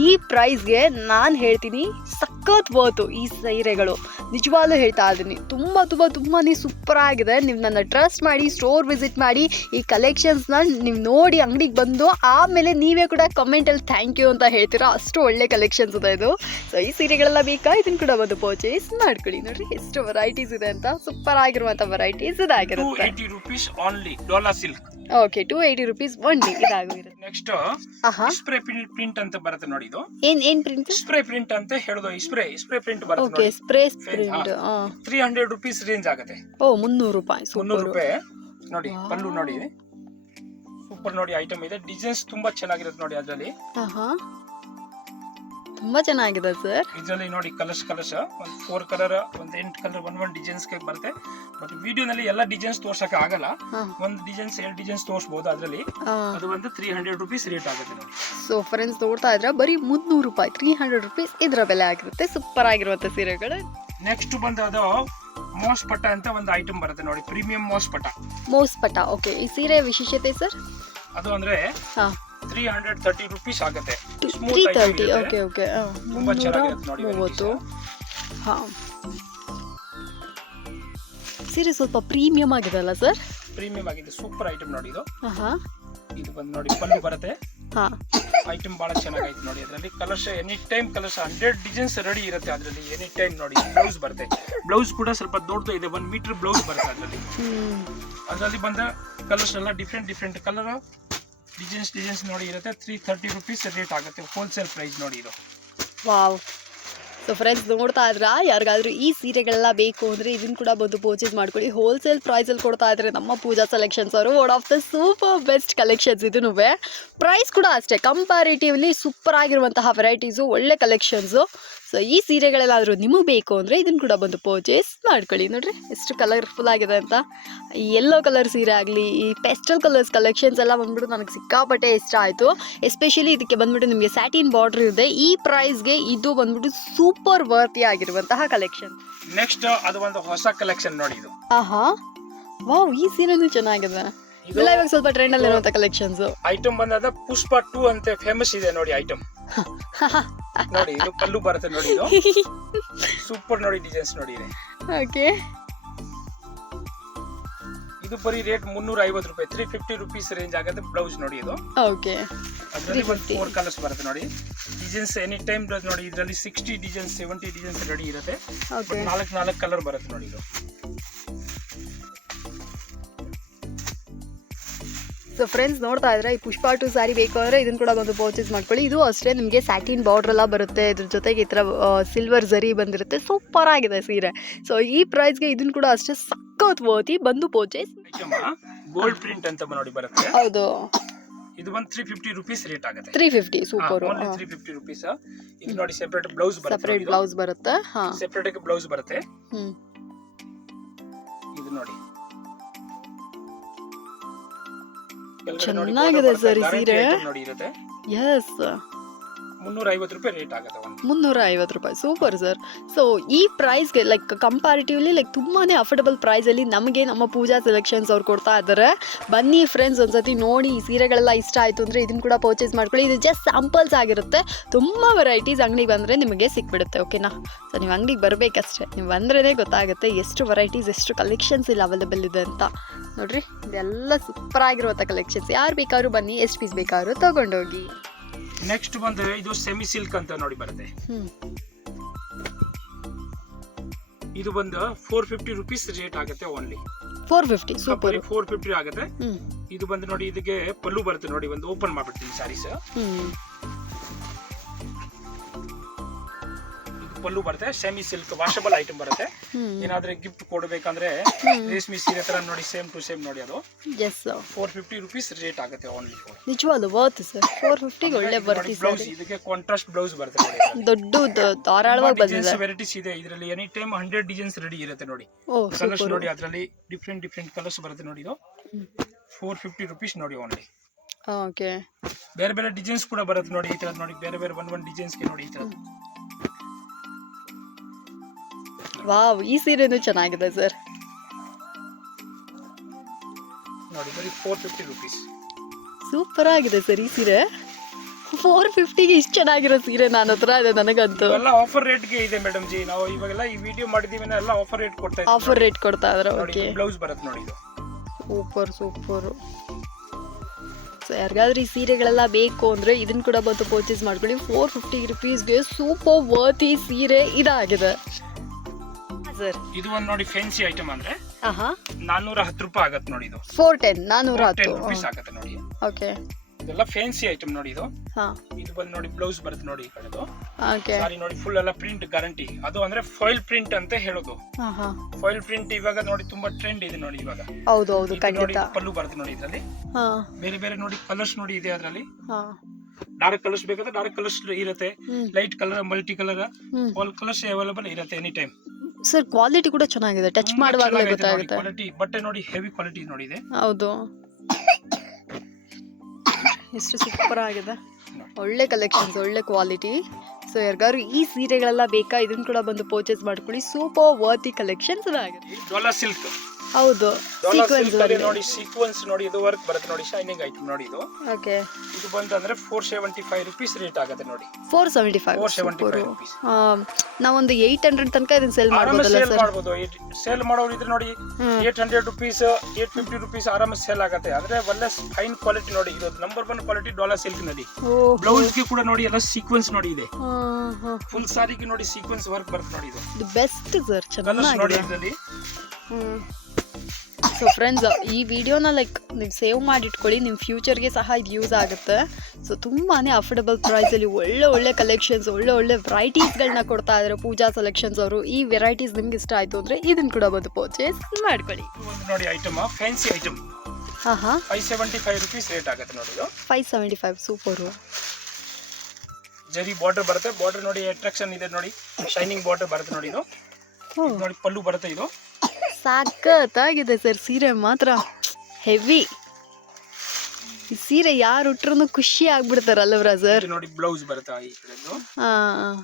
ಈ ಪ್ರೈಸ್ಗೆ ನಾನು ಹೇಳ್ತೀನಿ ಸಖತ್ ಬೋತು ಈ ಸೈರೆಗಳು. ನಿಜವಾಗ್ಲೂ ಹೇಳ್ತಾ ಇದ್ದೀನಿ. ತುಂಬಾ ತುಂಬಾ ತುಂಬಾನೇ ಸೂಪರ್ ಆಗಿದೆ. ನೀವು ನನ್ನ ಟ್ರಸ್ಟ್ ಮಾಡಿ ಸ್ಟೋರ್ ವಿಸಿಟ್ ಮಾಡಿ, ಈ ಕಲೆಕ್ಷನ್ಸ್ನ ನೀವು ನೋಡಿ ಅಂಗಡಿಗೆ ಬಂದು ಆಮೇಲೆ ನೀವೇ ಕೂಡ ಕಮೆಂಟಲ್ಲಿ ಥ್ಯಾಂಕ್ ಯು ಅಂತ ಹೇಳ್ತೀರಾ? ಅಷ್ಟು ಒಳ್ಳೆ ಕಲೆಕ್ಷನ್ಸ್ ಇದೆ ಇದು. ಸೊ ಈ ಸೀರೆಗಳೆಲ್ಲ ಬೇಕಾ? ಇದನ್ನ ಕೂಡ ಬಂದು ಪರ್ಚೇಸ್ ಮಾಡ್ಕೊಳ್ಳಿ. ನೋಡ್ರಿ, ಎಷ್ಟು ವೆರೈಟೀಸ್ ಇದೆ ಅಂತ. ಸೂಪರ್ ಆಗಿರುವಂಥ ವೆರೈಟೀಸ್ ಇದಾಗಿರುತ್ತೆ. Okay two eighty rupees only ಇದಾಗಿರುತ್ತೆ ನೆಕ್ಸ್ಟ್ ಆಹಾ. ಸ್ಪ್ರೇ ಪ್ರಿಂಟ್ ಅಂತ ಬರುತ್ತೆ ನೋಡಿ ಇದು. ಏನ್ ಏನ್ ಪ್ರಿಂಟ್ ಸ್ಪ್ರೇ ಪ್ರಿಂಟ್ ಅಂತ ಹೇಳೋದು ಸ್ಪ್ರೇ ಸ್ಪ್ರೇ ಪ್ರಿಂಟ್ ಬರುತ್ತೆ ಓಕೆ ನೋಡಿ. Spray. Print three hundred rupees range ಆಗುತ್ತೆ. ಓ ಮುನ್ನೂರು ರೂಪಾಯಿ ಮುನ್ನೂರು ಸೂಪರ್ ರೂಪಾಯಿ. ನೋಡಿ. ಪಲ್ಲು ನೋಡಿ. ಸೂಪರ್ ನೋಡಿ ಐಟಮ್ ಇದೆ. ಡಿಸೈನ್ಸ್ ತುಂಬಾ ಚೆನ್ನಾಗಿರುತ್ತೆ ನೋಡಿ ಅದರಲ್ಲಿ. ಆಹಾ. ತುಂಬಾ ಚೆನ್ನಾಗಿದೆ ಸರ್. ಇದರಲ್ಲಿ ನೋಡಿ ಕಲರ್ಸ್ ಕಲರ್ಸ್ ಒಂದು ಫೋರ್ ಕಲರ್ ಒಂದು ಎಂಟು ಕಲರ್ ಒನ್ ಒನ್ ಡಿಸೈನ್ಸ್ ಬರುತ್ತೆ. ಬಟ್ ವಿಡಿಯೋನಲ್ಲಿ ಎಲ್ಲ ಡಿಸೈನ್ಸ್ ತೋರ್ಸಕ್ಕೆ ಆಗಲ್ಲ. ಒಂದು ಡಿಸೈನ್ಸ್ ಎರಡು ಡಿಸೈನ್ಸ್ ತೋರಿಸಬಹುದು ಅದರಲ್ಲಿ. ಅದು ಒಂದು ತ್ರೀ ಹಂಡ್ರೆಡ್ ರುಪೀಸ್ ರೇಟ್ ಆಗುತ್ತೆ ನೋಡಿ. ಸೊ ಫ್ರೆಂಡ್ಸ್ ನೋಡ್ತಾ ಇದ್ರೆ ಬರೀ ಮುನ್ನೂರು ರೂಪಾಯಿ ತ್ರೀ ಹಂಡ್ರೆಡ್ ರುಪೀಸ್ ಇದರ ಬೆಲೆ ಆಗಿರುತ್ತೆ. ಸೂಪರ್ ಆಗಿರುವಂತ ಸೀರೆಗಳು. ನೆಕ್ಸ್ಟ್ ಬಂದ ಅದು ಮೋಸ್ ಪಟ್ಟ ಅಂತ ಒಂದು ಐಟಮ್ ಬರುತ್ತೆ ನೋಡಿ ಪ್ರೀಮಿಯಂ ಮೋಸ್ ಪಟ್ಟ. ಮೋಸ್ಪಟ ಓಕೆ ಈ ಸೀರೆ ವಿಶೇಷತೆ ಸರ್? ಅದು ಅಂದ್ರೆ ಹಾ. ತ್ರೀ ಹಂಡ್ರೆಡ್ ತರ್ಟಿ ರುಪೀಸ್ ಆಗುತ್ತೆ. ತ್ರೀ ತರ್ಟಿ ಓಕೆ ಓಕೆ ತುಂಬಾ ಚೆನ್ನಾಗಿರುತ್ತೆ ನೋಡಿ ಮೂವತ್ತು. ಹಾ. ಸೀರೆ ಸ್ವಲ್ಪ ಪ್ರೀಮಿಯಂ ಆಗಿದೆ ಅಲ್ಲ ಸರ್? ಪ್ರೀಮಿಯಂ ಆಗಿದೆ ಸೂಪರ್ ಐಟಮ್ ನೋಡಿ ಇದು. ಬಂದು ನೋಡಿ ಪಲ್ಲು ಬರುತ್ತೆ. ಹಾ. ಐಟಮ್ ಬಹಳ ಚೆನ್ನಾಗೈತೆ ನೋಡಿ ಅದರಲ್ಲಿ. Colours any time colours hundred designs ready ಇರುತ್ತೆ ಅದರಲ್ಲಿ. ಎನಿ ಟೈಮ್ ನೋಡಿ ಬ್ಲೌಸ್ ಬರುತ್ತೆ. ಬ್ಲೌಸ್ ಕೂಡ ಸ್ವಲ್ಪ ದೊಡ್ಡದು ಇದೆ ಒಂದು ಮೀಟರ್ ಬ್ಲೌಸ್ ಬರುತ್ತೆ ಅದರಲ್ಲಿ. ಅದರಲ್ಲಿ ಬಂದ ಕಲರ್ಸ್ ಎಲ್ಲ different different colour designs designs ನೋಡಿ ಇರುತ್ತೆ. ತ್ರೀ ಥರ್ಟಿ ರುಪೀಸ್ ರೇಟ್ ಆಗುತ್ತೆ. ಹೋಲ್ಸೇಲ್ ಪ್ರೈಸ್ ನೋಡಿ ಇದು. ವಾವ್ ಸೊ ಫ್ರೆಂಡ್ಸ್ ನೋಡ್ತಾ ಇದ್ರಾ? ಯಾರಿಗಾದ್ರೂ ಈ ಸೀರೆಗಳೆಲ್ಲ ಬೇಕು ಅಂದರೆ ಇದನ್ನ ಕೂಡ ಬಂದು ಪರ್ಚೇಸ್ ಮಾಡ್ಕೊಳ್ಳಿ. ಹೋಲ್ಸೇಲ್ ಪ್ರೈಸಲ್ಲಿ ಕೊಡ್ತಾ ಇದ್ದಾರೆ ನಮ್ಮ ಪೂಜಾ ಸೆಲೆಕ್ಷನ್ಸ್ ಅವರು one of the super best collections ಇದೂ ಪ್ರೈಸ್ ಕೂಡ ಅಷ್ಟೇ. ಕಂಪ್ಯಾರಿಟಿವ್ಲಿ ಸೂಪರ್ ಆಗಿರುವಂತಹ ವೆರೈಟೀಸು ಒಳ್ಳೆ ಕಲೆಕ್ಷನ್ಸು ಸೊ ಈ ಸೀರೆಗಳೆಲ್ಲಾದರೂ ನಿಮಗೆ ಬೇಕು ಅಂದರೆ ಇದನ್ನು ಕೂಡ ಬಂದು ಪರ್ಚೇಸ್ ಮಾಡ್ಕೊಳ್ಳಿ. ನೋಡ್ರಿ, ಎಷ್ಟು ಕಲರ್ಫುಲ್ ಆಗಿದೆ ಅಂತ. ಈ ಯೆಲ್ಲೋ ಕಲರ್ ಸೀರೆ ಆಗಲಿ, ಈ ಪೆಸ್ಟಲ್ ಕಲರ್ಸ್ ಕಲೆಕ್ಷನ್ಸ್ ಎಲ್ಲ ಬಂದ್ಬಿಟ್ಟು ನನಗೆ ಸಿಕ್ಕಾಪಟ್ಟೆ ಇಷ್ಟ ಆಯಿತು. ಎಸ್ಪೆಷಲಿ ಇದಕ್ಕೆ ಬಂದ್ಬಿಟ್ಟು ನಿಮಗೆ ಸ್ಯಾಟಿನ್ ಬಾರ್ಡ್ರ್ ಇದೆ. ಈ ಪ್ರೈಸ್ಗೆ ಇದು ಬಂದ್ಬಿಟ್ಟು ಸೂಪರ್ ವರ್ತಿ ಆಗಿರುವಂತಹ ಕಲೆಕ್ಷನ್ ನೆಕ್ಸ್ಟ್ ಅದು ಒಂದು ಹೊಸ ಕಲೆಕ್ಷನ್ ನೋಡಿ ಇದು. ಆಹಾ. ವಾವ್ ಈ ಸೀರೆನು ಚೆನ್ನಾಗಿದೆ. ಇಲ್ಲ ಇವಾಗ ಸ್ವಲ್ಪ ಟ್ರೆಂಡ್ ಅಲ್ಲಿ ಇರುವಂತ ಕಲೆಕ್ಷನ್ಸ್ ಐಟಮ್ ಬಂದಾದ ಪುಷ್ಪ ಟೂ ಅಂತ ಫೇಮಸ್ ಇದೆ ನೋಡಿ ಐಟಮ್ <laughs> ನೋಡಿ ಇದು ಕಲ್ಲು ಬರುತ್ತೆ ನೋಡಿ ಇದು. <laughs> ಸೂಪರ್ ನೋಡಿ ಡಿಸೈನ್ಸ್ ನೋಡಿ ಓಕೆ ಇದು ಬರೀ ರೇಟ್ ಮುನ್ನೂರ ಐವತ್ತು ರೂಪಾಯಿ ತ್ರೀ ಫಿಫ್ಟಿ ರುಪೀಸ್ ರೇಂಜ್ ಆಗುತ್ತೆ ಬ್ಲೌಸ್ ನೋಡಿ ಇದು. ಓಕೆ ಅದರಲ್ಲಿ ಒಂದು ಫೋರ್ ಕಲರ್ಸ್ ಬರುತ್ತೆ ನೋಡಿ. ಡಿಸೈನ್ಸ್ ಎನಿ ಟೈಮ್ ನೋಡಿ ಇದರಲ್ಲಿ sixty designs seventy designs ready ಇರುತ್ತೆ. ನಾಲ್ಕು ನಾಲ್ಕು ಕಲರ್ ಬರುತ್ತೆ ನೋಡಿ ಇದು. ಸೊ ಫ್ರೆಂಡ್ಸ್ ನೋಡ್ತಾ ಇದ್ರೆ ಈ ಪುಷ್ಪ ಟು ಸಾರಿ ಬೇಕು ಇದನ್ನ ಇದನ್ನು ಕೂಡ ಬಂದು ಪರ್ಚೇಸ್ ಮಾಡ್ಕೊಳ್ಳಿ. ಇದು ಅಷ್ಟೇ ನಿಮಗೆ ಸ್ಯಾಟಿನ್ ಬಾರ್ಡರ್ ಎಲ್ಲ ಬರುತ್ತೆ. ಇದ್ರ ಜೊತೆಗೆ ಈ ಥರ ಸಿಲ್ವರ್ ಜರಿ ಬಂದಿರುತ್ತೆ. ಸೂಪರ್ ಆಗಿದೆ ಸೀರೆ. ಸೊ ಈ ಪ್ರೈಸ್ಗೆ ಇದನ್ನ ಕೂಡ ಅಷ್ಟೇ ಸಕ್ಕತ್ ಓದಿ ಬಂದು ಪರ್ಚೇಸ್ ಗೋಲ್ಡ್ ಪ್ರಿಂಟ್ ಅಂತ ನೋಡಿ ಬರುತ್ತೆ. ಹೌದು. ಇದು ಬಂದು ತ್ರೀ ಫಿಫ್ಟಿ ರುಪೀಸ್ ರೇಟ್ ಆಗುತ್ತೆ. Three fifty super three fifty rupees ಇದು ನೋಡಿ ಸೆಪರೇಟ್ ಬ್ಲೌಸ್ ಬರುತ್ತೆ. ಸೆಪರೇಟ್ ಬ್ಲೌಸ್ ಬರುತ್ತೆ. ಸೆಪರೇಟ್ ಬ್ಲೌಸ್ ಬರುತ್ತೆ. ಇದು ನೋಡಿ. ಚೆನ್ನಾಗಿದೆ ಸರ್ ಈ ಸೀರೆ. ಎಸ್ ಮುನ್ನೂರ ಐವತ್ತು ರೂಪಾಯಿ ರೇಟ್ ಆಗುತ್ತೆ ಮುನ್ನೂರ ಐವತ್ತು ರೂಪಾಯಿ. ಸೂಪರ್ ಸರ್ ಸೊ ಈ ಪ್ರೈಸ್ಗೆ ಲೈಕ್ ಕಂಪ್ಯಾರಿಟಿವ್ಲಿ ಲೈಕ್ ತುಂಬಾ ಅಫೋರ್ಡಬಲ್ ಪ್ರೈಸಲ್ಲಿ ನಮಗೆ ನಮ್ಮ ಪೂಜಾ ಸೆಲೆಕ್ಷನ್ಸ್ ಅವ್ರು ಕೊಡ್ತಾ ಇದ್ದಾರೆ ಬನ್ನಿ ಫ್ರೆಂಡ್ಸ್ ಒಂದ್ಸತಿ ನೋಡಿ, ಈ ಸೀರೆಗಳೆಲ್ಲ ಇಷ್ಟ ಆಯಿತು ಅಂದರೆ ಇದನ್ನು ಕೂಡ ಪರ್ಚೇಸ್ ಮಾಡ್ಕೊಳ್ಳಿ. ಇದು ಜಸ್ಟ್ ಸ್ಯಾಂಪಲ್ಸ್ ಆಗಿರುತ್ತೆ. ತುಂಬ ವೆರೈಟೀಸ್ ಅಂಗಡಿಗೆ ಬಂದರೆ ನಿಮಗೆ ಸಿಕ್ಬಿಡುತ್ತೆ ಓಕೆನಾ ಸೊ ನೀವು ಅಂಗಡಿಗೆ ಬರಬೇಕಷ್ಟೇ. ನೀವು ಬಂದ್ರೇ ಗೊತ್ತಾಗುತ್ತೆ ಎಷ್ಟು ವೆರೈಟೀಸ್ ಎಷ್ಟು ಕಲೆಕ್ಷನ್ಸ್ ಇಲ್ಲಿ ಅವೈಲೇಬಲ್ ಇದೆ ಅಂತ. ನೋಡ್ರಿ, ಇದೆಲ್ಲ ಸೂಪರ್ ಆಗಿರುವಂಥ ಕಲೆಕ್ಷನ್ಸ್ ಯಾರು ಬೇಕಾದ್ರೂ ಬನ್ನಿ, ಎಷ್ಟು ಪೀಸ್ ಬೇಕಾದ್ರೂ ತೊಗೊಂಡೋಗಿ. ನೆಕ್ಸ್ಟ್ ಬಂದ್ರೆ ಇದು ಸೆಮಿ ಸಿಲ್ಕ್ ಅಂತ ನೋಡಿ ಬರುತ್ತೆ. ಇದು ಬಂದು ಫೋರ್ ಫಿಫ್ಟಿ ರುಪೀಸ್ ರೇಟ್ ಆಗುತ್ತೆ only four fifty super four fifty ಆಗುತ್ತೆ. ಇದು ಬಂದು ನೋಡಿ ಇದಕ್ಕೆ ಪಲ್ಲು ಬರುತ್ತೆ ನೋಡಿ ಒಂದು ಓಪನ್ ಮಾಡ್ಬಿಡ್ತೀನಿ ಸ್ಯಾರೀಸ್ ಪಲ್ಲು ಬರುತ್ತೆ ಸೆಮಿ ಸಿಲ್ಕ್ ವಾಷಬಲ್ ಐಟಮ್ ಬರುತ್ತೆ. ಏನಾದ್ರೆ ಗಿಫ್ಟ್ ಕೊಡಬೇಕಂದ್ರೆ ರೇಷ್ಮಿ ಸೀರೆ ತರ ನೋಡಿ ಸೇಮ್ ಟು ಸೇಮ್ ನೋಡಿ ಅದು. Yes four fifty rupees rate ಆಗುತ್ತೆ ಓನ್ಲಿ ಫೋರ್ ನಿಜವಾದ ವರ್ತ್ ಸರ್ ಫೋರ್ ಫಿಫ್ಟಿ ಒಳ್ಳೆ ಬರ್ತಿ ಬ್ಲೌಸ್ ಇದಕ್ಕೆ ಕಾಂಟ್ರಾಸ್ಟ್ ಬ್ಲೌಸ್ ಬರುತ್ತೆ ದೊಡ್ಡ ಧಾರಾಳವಾಗಿ ಬಂದಿದೆ. ವೆರೈಟೀಸ್ ಇದೆ. ಇದರಲ್ಲಿ any time hundred designs ready ಇರುತ್ತೆ ನೋಡಿ. ಓಹ್ ಕಲರ್ಸ್ ನೋಡಿ ಅದರಲ್ಲಿ ಡಿಫ್ರೆಂಟ್ ಡಿಫ್ರೆಂಟ್ ಕಲರ್ಸ್ ಬರುತ್ತೆ ನೋಡಿ ಇದು. ಫೋರ್ ಫಿಫ್ಟಿ ರುಪೀಸ್ ನೋಡಿ ಓನ್ಲಿ ಓಕೆ ಬೇರೆ ಬೇರೆ ಡಿಸೈನ್ಸ್ ಕೂಡ ಬರುತ್ತೆ ನೋಡಿ ಈ ತರ ನೋಡಿ. ಬೇರೆ ಬೇರೆ ಒನ್ ಒನ್ ಡಿಸೈನ್ಸ್ಗೆ ನೋಡಿ ಈ ತರ ವಾವ್ ಈ ಸೀರೆನೂ ಚೆನ್ನಾಗಿದೆ ಸರ್. ನೋಡಿ ಬರೀ ಫೋರ್ ಫಿಫ್ಟಿ ರುಪೀಸ್ ಸೂಪರ್ ಆಗಿದೆ ಸರ್ ಈ ಸೀರೆ. ಫೋರ್ ಫಿಫ್ಟಿಗೆ ಇಷ್ಟು ಚೆನ್ನಾಗಿರೋ ಸೀರೆ ನನ್ನ ಹತ್ರ ಇದೆ ನನಗಂತೂ. ಇವೆಲ್ಲ ಆಫರ್ ರೇಟ್ಗೆ ಇದೆ ಮೇಡಮ್ ಜಿ. ನಾವು ಇವಾಗೆಲ್ಲ ಈ ವಿಡಿಯೋ ಮಾಡಿದೀವಿ ಎಲ್ಲ ಆಫರ್ ರೇಟ್ ಕೊಡ್ತಾ ಇದ್ದೀವಿ. ಆಫರ್ ರೇಟ್ ಕೊಡ್ತಾ ಇದ್ರೆ ಓಕೆ ಬ್ಲೌಸ್ ಬರುತ್ತೆ ನೋಡಿ ಇದು. ಸೂಪರ್ ಸರ್ ಸೊ ಯಾರಿಗಾದ್ರೂ ಈ ಸೀರೆಗಳೆಲ್ಲ ಬೇಕು ಅಂದರೆ ಇದನ್ನು ಕೂಡ ಬಂದು ಪರ್ಚೇಸ್ ಮಾಡ್ಕೊಳ್ಳಿ. ಫೋರ್ ಫಿಫ್ಟಿ ರುಪೀಸ್ಗೆ ಸೂಪರ್ ವರ್ತಿ ಸೀರೆ ಇದಾಗಿದೆ. ಸರ್. ಇದು ಒಂದು ನೋಡಿ ಫ್ಯಾನ್ಸಿ ಐಟಮ್ ಅಂದ್ರೆ ನಾನೂರ ಹತ್ತು ರೂಪಾಯಿ ಆಗತ್ತೆ ನೋಡಿ ಇದು. ಫೋರ್ ಟೆನ್ ನಾನೂರ ಟೆನ್ ರುಪೀಸ್ ಆಗತ್ತೆ ನೋಡಿ. ಓಕೆ ಇದೆಲ್ಲ ಫ್ಯಾನ್ಸಿ ಐಟಮ್ ನೋಡಿ ಇದು. ಇದು ಬಂದು ನೋಡಿ ಬ್ಲೌಸ್ ಬರುತ್ತೆ ನೋಡಿ ಈ ಕಡೆದು. ಸಾರಿ ನೋಡಿ ಫುಲ್ ಎಲ್ಲ ಪ್ರಿಂಟ್ ಗ್ಯಾರಂಟಿ ಅದು ಅಂದ್ರೆ ಫಾಯಿಲ್ ಪ್ರಿಂಟ್ ಅಂತ ಹೇಳೋದು. ಫಾಯಿಲ್ ಪ್ರಿಂಟ್ ಇವಾಗ ನೋಡಿ ತುಂಬಾ ಟ್ರೆಂಡ್ ಇದೆ ನೋಡಿ ಇವಾಗ. ಹೌದು ಹೌದು ನೋಡಿ ಪಲ್ಲು ಬರುತ್ತೆ ನೋಡಿ ಇದರಲ್ಲಿ. ಬೇರೆ ಬೇರೆ ನೋಡಿ ಕಲರ್ಸ್ ನೋಡಿ ಇದೆ ಅದರಲ್ಲಿ. ಡಾರ್ಕ್ ಕಲರ್ಸ್ ಬೇಕಾದ್ರೆ ಡಾರ್ಕ್ ಕಲರ್ಸ್ ಇರುತ್ತೆ. Light colour multi colour all colours available ಇರುತ್ತೆ ಎನಿ ಟೈಮ್ ಸರ್ ಕ್ವಾಲಿಟಿ ಕೂಡ ಚೆನ್ನಾಗಿದೆ. ಟಚ್ ಮಾಡುವಾಗಲೇ ಗೊತ್ತಾಗುತ್ತೆ. ಕ್ವಾಲಿಟಿ ಬಟ್ಟೆ ನೋಡಿ ಹೆವಿ ಕ್ವಾಲಿಟಿ ನೋಡಿ ಇದೆ. ಹೌದು. ಎಷ್ಟು ಸೂಪರ್ ಆಗಿದೆ. ಒಳ್ಳೆ ಕಲೆಕ್ಷನ್ಸ್ ಒಳ್ಳೆ ಕ್ವಾಲಿಟಿ ಸೊ ಯಾರಿಗಾದ್ರು ಈ ಸೀರೆಗಳೆಲ್ಲ ಬೇಕಾ ಇದನ್ನು ಕೂಡ ಬಂದು ಪರ್ಚೇಸ್ ಮಾಡ್ಕೊಳ್ಳಿ. ಸೂಪರ್ ವರ್ತಿ ಕಲೆಕ್ಷನ್ಸ್ ಆಗಿದೆ. ಸಿಲ್ಕ್ ಹೌದು ಸೀಕ್ವೆನ್ಸ್ ನೋಡಿ ಸೀಕ್ವೆನ್ಸ್ ನೋಡಿ ಇದು ವರ್ಕ್ ಬರುತ್ತೆ ನೋಡಿ ಶೈನಿಂಗ್ ಐಟಮ್ ನೋಡಿ ಇದು. ಓಕೆ ಇದು ಬಂತಂದ್ರೆ four seventy five rupees rate ಆಗುತ್ತೆ ನೋಡಿ. Four seventy five four seventy five rupees ನಾವೊಂದು ಏಯ್ಟ್ ಹಂಡ್ರೆಡ್ ತನಕ ಇದನ್ನ ಸೇಲ್ ಮಾಡಬಹುದು ಮಾಡ್ಬೋದಲ್ಲ ಸೇಲ್ ಮಾಡಬಹುದು ಮಾಡ್ಬೋದು. ಸೇಲ್ ಮಾಡೋರು ಇದ್ರೆ ನೋಡಿ ಹ್ಮ್. Eight hundred rupees eight fifty rupees ಆರಾಮ ಸೇಲ್ ಆಗುತ್ತೆ. ಆದ್ರೆ ಒಳ್ಳೆ ಫೈನ್ ಕ್ವಾಲಿಟಿ ನೋಡಿ ಇದು ನಂಬರ್ ಒನ್ ಕ್ವಾಲಿಟಿ ಡಾಲರ್ ಸಿಲ್ಕ್ನಲ್ಲಿ. ಬ್ಲೌಸ್ಗೆ ಕೂಡ ನೋಡಿ ಎಲ್ಲ ಸೀಕ್ವೆನ್ಸ್ ನೋಡಿ ಇದೆ. ಫುಲ್ ಸಾರಿಗೆ ನೋಡಿ ಸೀಕ್ವೆನ್ಸ್ ವರ್ಕ್ ಬರುತ್ತೆ ನೋಡಿ ಇದು. ಬೆಸ್ಟ್ ಸರ್ ಚೆನ್ನಾಗಿದೆ ನೋಡಿ ಇದರಲ್ಲಿ. ಸೊ ಫ್ರೆಂಡ್ಸ್ ಈ ವಿಡಿಯೋನ ಲೈಕ್ ನೀವು ಸೇವ್ ಮಾಡಿ ಇಟ್ಕೊಳ್ಳಿ ನಿಮ್ಮ ಫ್ಯೂಚರ್ಗೆ ಸಹ ಇದು ಯೂಸ್ ಆಗುತ್ತೆ. ಸೊ ತುಂಬಾ ಅಫೋರ್ಡಬಲ್ ಪ್ರೈಸಲ್ಲಿ ಒಳ್ಳೆ ಒಳ್ಳೆ ಕಲೆಕ್ಷನ್ಸ್ ಒಳ್ಳೆ ಒಳ್ಳೆ ವೆರೈಟೀಸ್ಗಳನ್ನ ಕೊಡ್ತಾ ಇದ್ದಾರೆ ಪೂಜಾ ಸೆಲೆಕ್ಷನ್ಸ್ ಅವರು. ಈ ವೆರೈಟೀಸ್ ನಿಮ್ಗೆ ಇಷ್ಟ ಆಯಿತು ಅಂದರೆ ಇದನ್ನು ಕೂಡ ಬಂದು ಪರ್ಚೇಸ್ ಮಾಡ್ಕೊಳ್ಳಿ. ನೋಡಿ ಐಟಮ್ ಫ್ಯಾನ್ಸಿ ಐಟಮ್ ಹಾಂ ಹಾಂ five seventy five rupees rate ಆಗುತ್ತೆ ನೋಡಿ ಇದು. Five seventy five super zari border ಬರುತ್ತೆ. ಬಾರ್ಡರ್ ನೋಡಿ ಅಟ್ರಾಕ್ಷನ್ ಇದೆ ನೋಡಿ. ಶೈನಿಂಗ್ ಬಾರ್ಡರ್ ಬರುತ್ತೆ ನೋಡಿ ಇದು. ಇದು ನೋಡಿ ಪಲ್ಲು ಬರುತ್ತೆ ಇದು. ಸಾಕತ್ತಾಗಿದೆ ಸರ್ ಸೀರೆ ಮಾತ್ರ. ಹೆವಿ ಈ ಸೀರೆ ಯಾರು ಉಟ್ರು ಖುಷಿ ಆಗ್ಬಿಡ್ತಾರಲ್ವರ ಸರ್? ಇದು ನೋಡಿ ಬ್ಲೌಸ್ ಬರ್ತಾ ಈ ಕಡೆದು? ಹಾಂ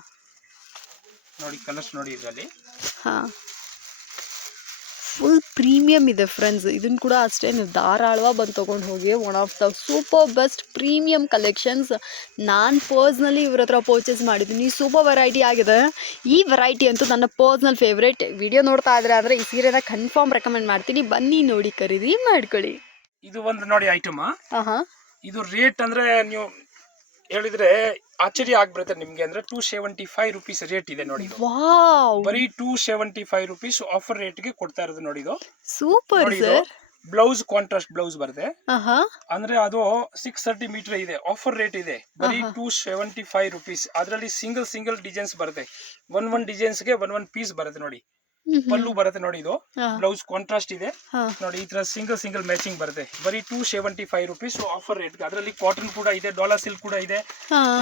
ನೋಡಿ ಕಲರ್ಸ್ ನೋಡಿ ಇದರಲ್ಲಿ. ಹಾಂ. ಫುಲ್ ಪ್ರೀಮಿಯಮ್ ಇದೆ ಫ್ರೆಂಡ್ಸ್ ಇದನ್ನು ಕೂಡ ಅಷ್ಟೇ ನೀವು ಧಾರಾಳವಾಗಿ ಬಂದು ತೊಗೊಂಡು ಹೋಗಿ one of the super best premium collections ನಾನು ಪರ್ಸ್ನಲಿ ಇವ್ರ ಹತ್ರ ಪರ್ಚೇಸ್ ಮಾಡಿದ್ದೀನಿ ಸೂಪರ್ ವೆರೈಟಿ ಆಗಿದೆ. ಈ ವೆರೈಟಿ ಅಂತೂ ನನ್ನ ಪರ್ಸ್ನಲ್ ಫೇವ್ರೇಟ್ ವಿಡಿಯೋ ನೋಡ್ತಾ ಇದ್ರೆ ಅಂದರೆ ಈ ಸೀರೆನ ಕನ್ಫರ್ಮ್ ರೆಕಮೆಂಡ್ ಮಾಡ್ತೀನಿ. ಬನ್ನಿ ನೋಡಿ ಖರೀದಿ ಮಾಡ್ಕೊಳ್ಳಿ. ಇದು ಒಂದು ನೋಡಿ ಐಟಮ್ ಇದು ರೇಟ್ ಅಂದ್ರೆ ನೀವು ಹೇಳಿದ್ರೆ ಆಶ್ಚರ್ಯ ಆಗ್ಬಿಡುತ್ತೆ ನಿಮ್ಗೆ ಅಂದ್ರೆ two seventy five rupees rate ಇದೆ ನೋಡಿ ಇದು. ವಾವ್! ಬರೀ two seventy five rupees offer ರೇಟ್ಗೆ ಕೊಡ್ತಾ ಇರೋದು ನೋಡಿ ಇದು. ಸೂಪರ್ ನೋಡಿ ಇದು ಸರ್ ಬ್ಲೌಸ್ ಕಾಂಟ್ರಾಸ್ಟ್ ಬ್ಲೌಸ್ ಬರುತ್ತೆ ಅಂದ್ರೆ ಅದು ಸಿಕ್ಸ್ ತರ್ಟಿ ಮೀಟರ್ ಇದೆ. ಆಫರ್ ರೇಟ್ ಇದೆ. ಬರೀ ಟೂ ಸೆವೆಂಟಿ ಫೈವ್ ರುಪೀಸ್ ಅದರಲ್ಲಿ ಸಿಂಗಲ್ ಸಿಂಗಲ್ ಡಿಸೈನ್ಸ್ ಬರುತ್ತೆ ಒನ್ ಒನ್ ಡಿಸೈನ್ಸ್ಗೆ ಒನ್ ಒನ್ ಪೀಸ್ ಬರುತ್ತೆ ನೋಡಿ. ಪಲ್ಲು ಬರುತ್ತೆ ನೋಡಿ ಇದು. ಬ್ಲೌಸ್ ಕಾಂಟ್ರಾಸ್ಟ್ ಇದೆ. ನೋಡಿ ಈ ತರ ಸಿಂಗಲ್ ಸಿಂಗಲ್ ಮ್ಯಾಚಿಂಗ್ ಬರುತ್ತೆ. ಬರೀ two seventy five rupees offer rate ಅದರಲ್ಲಿ ಕಾಟನ್ ಕೂಡ ಇದೆ ಡಾಲರ್ ಸಿಲ್ಕ್ ಕೂಡ ಇದೆ.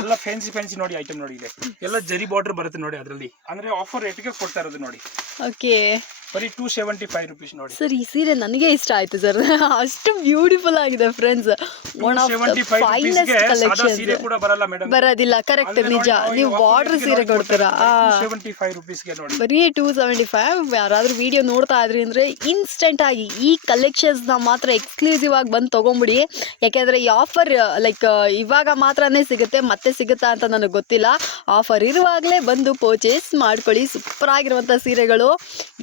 ಎಲ್ಲ ಫ್ಯಾನ್ಸಿ ಫ್ಯಾನ್ಸಿ ನೋಡಿ ಐಟಮ್ ನೋಡಿ ಇದೆ. ಎಲ್ಲ ಜರಿ ಬಾರ್ಡರ್ ಬರುತ್ತೆ ನೋಡಿ ಅದರಲ್ಲಿ. ಅಂದ್ರೆ ಆಫರ್ ರೇಟ್ಗೆ ಕೊಡ್ತಾ ಇರೋದು ನೋಡಿ. ಓಕೆ ಬರೀ ಟೂ ಸೆವೆಂಟಿ ಫೈವ್ ರುಪೀಸ್ ನೋಡಿ. ಸರ್ ಈ ಸೀರೆ ನನಗೆ ಇಷ್ಟ ಆಯ್ತು ಸರ್. ಅಷ್ಟು ಬ್ಯೂಟಿಫುಲ್ ಆಗಿದೆ friends one of finest collections madam ಬರೋದಿಲ್ಲ ಕರೆಕ್ಟ್ ನಿಜ. ನೀವು ಬಾರ್ಡರ್ ಸೀರೆ ಕೊಡ್ತೀರಾ? ಬರೀ ಟೂ ಸೆವೆಂಟಿ ಫೈವ್ ಯಾರಾದ್ರೂ ವಿಡಿಯೋ ನೋಡ್ತಾ ಇದ್ರಿ ಅಂದ್ರೆ ಇನ್ಸ್ಟೆಂಟ್ ಆಗಿ ಈ ಕಲೆಕ್ಷನ್ಸ್ನ ಮಾತ್ರ ಎಕ್ಸ್ಕ್ಲೂಸಿವ್ ಆಗಿ ಬಂದು ತಗೊಂಡ್ಬಿಡಿ ಯಾಕೆಂದ್ರೆ ಈ ಆಫರ್ ಲೈಕ್ ಇವಾಗ ಮಾತ್ರನೇ ಸಿಗುತ್ತೆ ಮತ್ತೆ ಸಿಗುತ್ತಾ ಅಂತ ನನಗೆ ಗೊತ್ತಿಲ್ಲ. ಆಫರ್ ಇರುವಾಗಲೇ ಬಂದು ಪರ್ಚೇಸ್ ಮಾಡ್ಕೊಳ್ಳಿ. ಸೂಪರ್ ಆಗಿರುವಂಥ ಸೀರೆಗಳು.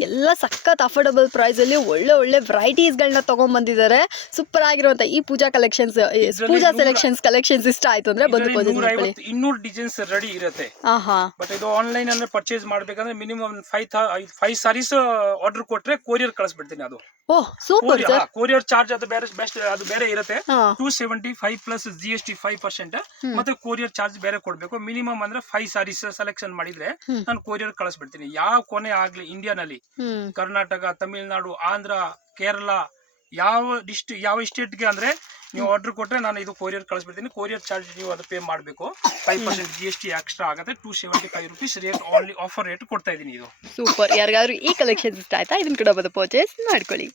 ಎಲ್ಲ ಸಖತ್ ಅಫೋರ್ಡಬಲ್ ಪ್ರೈಸಲ್ಲಿ ಒಳ್ಳೆ ಒಳ್ಳೆ ವೆರೈಟೀಸ್ಗಳನ್ನ ತೊಗೊಂಬಂದಿದ್ದಾರೆ. ಸೂಪರ್ ಆಗಿರುವಂಥ ಈ Pooja collections Pooja selections collections ಇಷ್ಟ ಆಯ್ತು ಅಂದ್ರೆ ಬಂದು ಪರ್ಚೇಸ್ ಮಾಡ್ಕೊಳ್ಳಿ. ಇನ್ನೂರು ಡಿಸೈನ್ಸ್ ರೆಡಿ ಇರುತ್ತೆ. ಬಟ್ ಇದು ಆನ್ಲೈನ್ ಅಲ್ಲಿ ಪರ್ಚೇಸ್ ಮಾಡ್ಬೇಕಂದ್ರೆ minimum five five sarees order ಕೊಟ್ರೆ ಕೊರಿಯರ್ ಕಳಿಸ್ಬಿಡ್ತೀನಿ ಅದು. Oh super sir courier charge ಅದು ಬೇರೆ ಬೆಸ್ಟ್ ಅದು ಬೇರೆ ಇರುತ್ತೆ. Two seventy five plus G S T five percent ಮತ್ತೆ ಕೊರಿಯರ್ ಚಾರ್ಜ್ ಬೇರೆ ಕೊಡ್ಬೇಕು. ಮಿನಿಮಮ್ ಅಂದ್ರೆ ಫೈವ್ ಸಾರೀಸ್ ಸೆಲೆಕ್ಷನ್ ಮಾಡಿದ್ರೆ. ನಾನು ಕೊರಿಯರ್ ಕಳಿಸ್ಬಿಡ್ತೀನಿ. ಯಾವ ಕೊನೆ ಆಗ್ಲಿ ಇಂಡಿಯಾನಲ್ಲಿ ಕರ್ನಾಟಕ ತಮಿಳ್ನಾಡು ಆಂಧ್ರ ಕೇರಳ ಯಾವ ಡಿಸ್ಟ್ ಯಾವ ಸ್ಟೇಟ್ಗೆ ಅಂದ್ರೆ ನೀವು ಆರ್ಡರ್ ಕೊಟ್ರೆ ನಾನು ಇದು ಕೊರಿಯರ್ ಕಳಿಸ್ಬಿಡ್ತೀನಿ. ಕೊರಿಯರ್ ಚಾರ್ಜ್ ನೀವು ಅದು ಪೇ ಮಾಡಬೇಕು. Five percent G S T extra ಆಗುತ್ತೆ. Two seventy five rupees rate only offer rate ಕೊಡ್ತಾ ಇದ್ದೀನಿ ಇದು. ಸೂಪರ್ ಯಾರಿಗಾದ್ರೂ ಈ ಕಲೆಕ್ಷನ್ ಇಷ್ಟ ಆಯ್ತಾ? ಇದನ್ನ ಕೂಡ ಬಂದು ಪರ್ಚೇಸ್ ಮಾಡ್ಕೊಳ್ಳಿ.